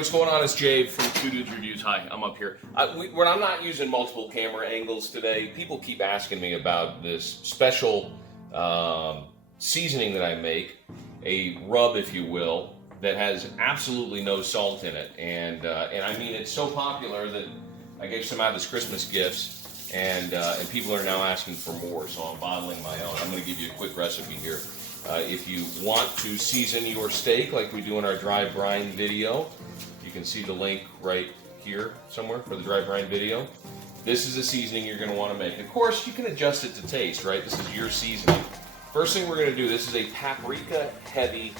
what's going on? It's Jave from Two Dudes Reviews. Hi, I'm up here. When I'm not using multiple camera angles today, people keep asking me about this special seasoning that I make, a rub, if you will, that has absolutely no salt in it. And I mean, it's so popular that I gave some out as Christmas gifts, and people are now asking for more, so I'm bottling my own. I'm going to give you a quick recipe here. If you want to season your steak like we do in our dry brine video, you can see the link right here somewhere for the dry brine video. This is a seasoning you're going to want to make. Of course, you can adjust it to taste, right? This is your seasoning. First thing we're going to do, this is a paprika heavy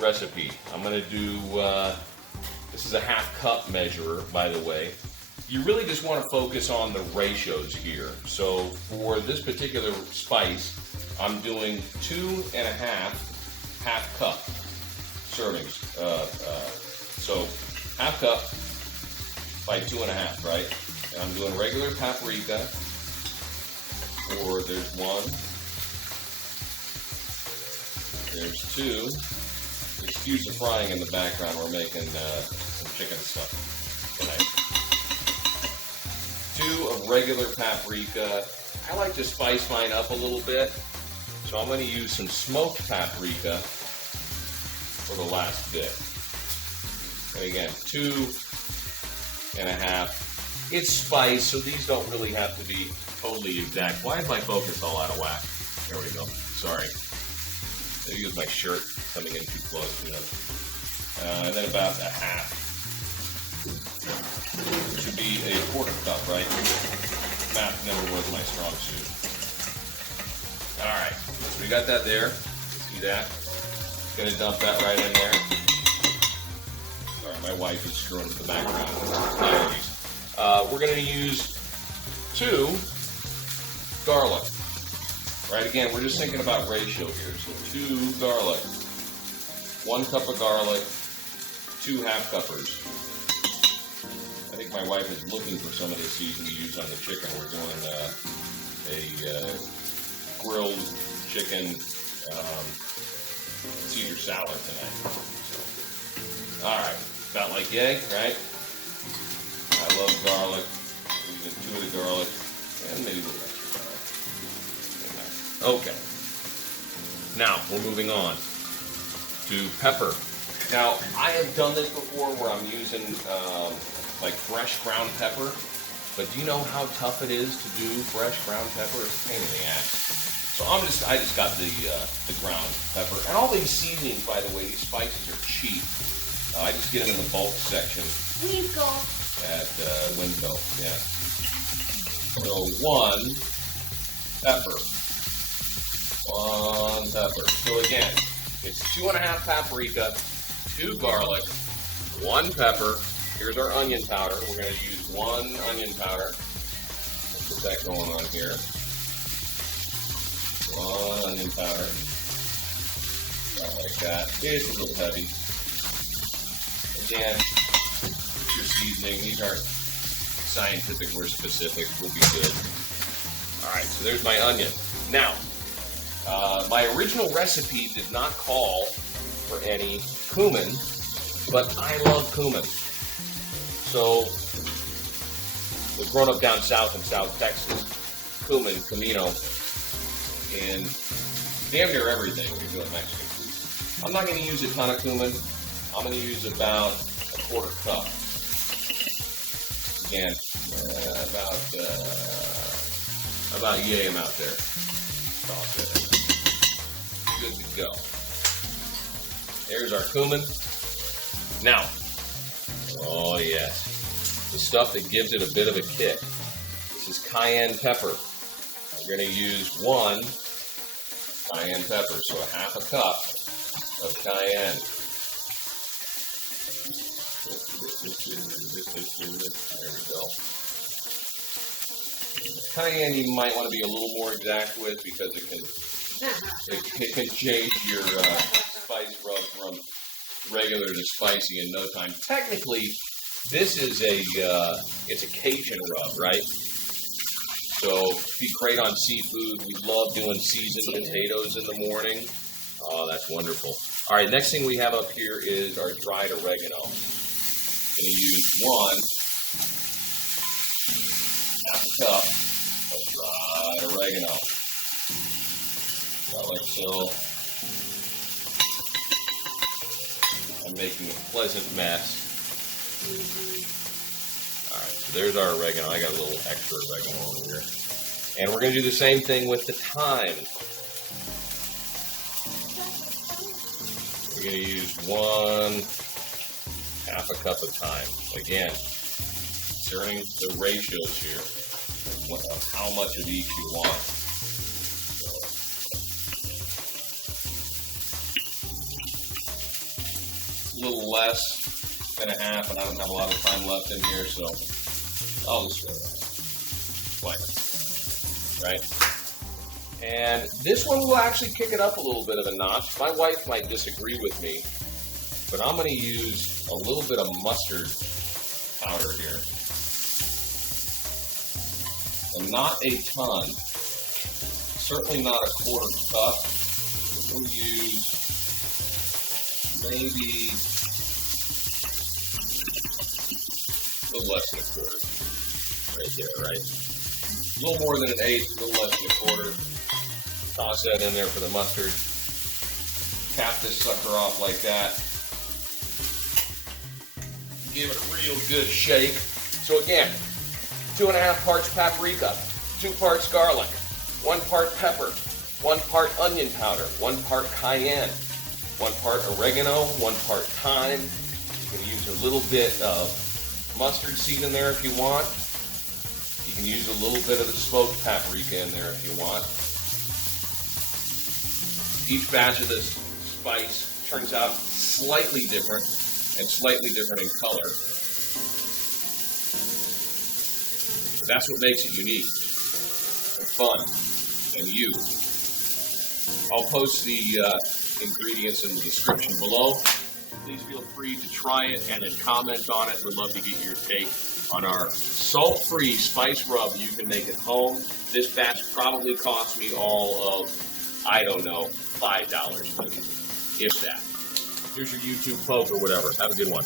recipe. I'm going to do, this is a half cup measurer, by the way. You really just want to focus on the ratios here. So for this particular spice, I'm doing 2.5 half cup servings. So half cup by 2.5, right? And I'm doing regular paprika. Or there's 1, there's 2. Excuse the frying in the background. We're making some chicken stuff tonight. 2 of regular paprika. I like to spice mine up a little bit. So I'm going to use some smoked paprika for the last bit. And again, 2.5. It's spice, so these don't really have to be totally exact. Why is my focus all out of whack? There we go. Sorry. Maybe it was my shirt coming in too close. You know. And then about a half. It should be a 1/4 cup, right? Math never was my strong suit. All right, so we got that there. See that? Gonna dump that right in there. Sorry, my wife is screwing with the background. We're gonna use 2 garlic. Right, again, we're just thinking about ratio here. So 2 garlic, 1 cup of garlic, 2 half cuppers. I think my wife is looking for some of the seasoning to use on the chicken. We're doing a grilled chicken Caesar salad tonight. So, all right, about like yay, right? I love garlic. We get 2 of the garlic and maybe a little extra garlic. Okay. Now we're moving on to pepper. Now I have done this before where I'm using like fresh ground pepper, but do you know how tough it is to do fresh ground pepper? It's a pain in the ass. So I just got the ground pepper. And all these seasonings, by the way, these spices are cheap. I just get them in the bulk section. At Winco, yeah. So 1 pepper. 1 pepper. So again, it's 2.5 paprika, 2 garlic, 1 pepper. Here's our onion powder. We're going to use 1 onion powder. Let's get that going on here. 1 onion powder. Like that. It's a little heavy. Again, it's your seasoning. These aren't scientific or specific. We'll be good. Alright, so there's my onion. Now, my original recipe did not call for any cumin, but I love cumin. So, we've grown up down south in South Texas. Cumin, Camino, in damn near everything you're doing Mexican food. I'm not going to use a ton of cumin. I'm going to use about a 1/4 cup. Again, about yay amount there. Toss it. Good to go. There's our cumin. Now, oh yes, the stuff that gives it a bit of a kick. This is cayenne pepper. We're going to use 1 cayenne pepper, so a 1/2 cup of cayenne. There we go. Cayenne you might want to be a little more exact with because it can change your spice rub from regular to spicy in no time. Technically, this is it's a Cajun rub, right? So it'd be great on seafood. We love doing seasoned potatoes in the morning. Oh, that's wonderful. All right, next thing we have up here is our dried oregano. going to use 1/2 cup of dried oregano. About like so. I'm making a pleasant mess. Alright, so there's our oregano. I got a little extra oregano over here. And we're going to do the same thing with the thyme. We're going to use 1/2 cup of thyme. Again, concerning the ratios here of how much of each you want. A little less than a half, and I don't have a lot of time left in here, so I'll just like it. Right? And this one will actually kick it up a little bit of a notch. My wife might disagree with me, but I'm going to use a little bit of mustard powder here. And not a ton. Certainly not a 1/4 cup. We'll use maybe a little less than a 1/4. Right there, right? A little more than an 1/8, a little less than a 1/4. Toss that in there for the mustard. Cap this sucker off like that. Give it a real good shake. So again, 2½ parts paprika, 2 parts garlic, 1 part pepper, 1 part onion powder, 1 part cayenne, 1 part oregano, 1 part thyme. You can use a little bit of mustard seed in there if you want. You can use a little bit of the smoked paprika in there if you want. Each batch of this spice turns out slightly different and slightly different in color. But that's what makes it unique and fun and you. I'll post the ingredients in the description below. Please feel free to try it and then comment on it. We'd love to get your take on our salt-free spice rub you can make at home. This batch probably cost me all of, I don't know, $5 maybe, if that. Here's your YouTube poke or whatever. Have a good one.